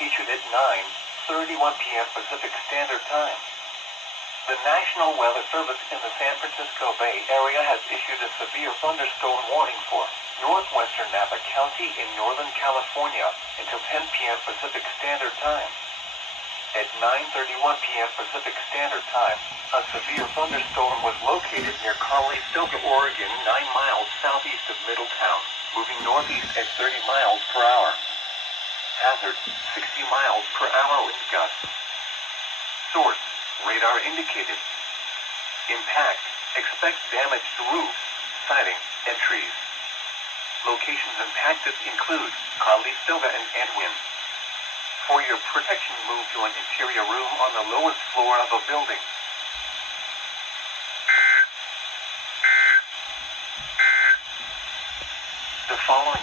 issued at 9:31 p.m. Pacific Standard Time. The National Weather Service in the San Francisco Bay Area has issued a severe thunderstorm warning for northwestern Napa County in Northern California until 10 p.m. Pacific Standard Time. At 9:31 p.m. Pacific Standard Time, a severe thunderstorm was located near Calistoga, Oregon, 9 miles southeast of Middletown, moving northeast at 30 miles per hour. Hazard, 60 miles per hour wind gusts. Source, radar indicated. Impact, expect damage to roofs, siding, and trees. Locations impacted include Calistoga and Edwin. For your protection, move to an interior room on the lowest floor of a building. The following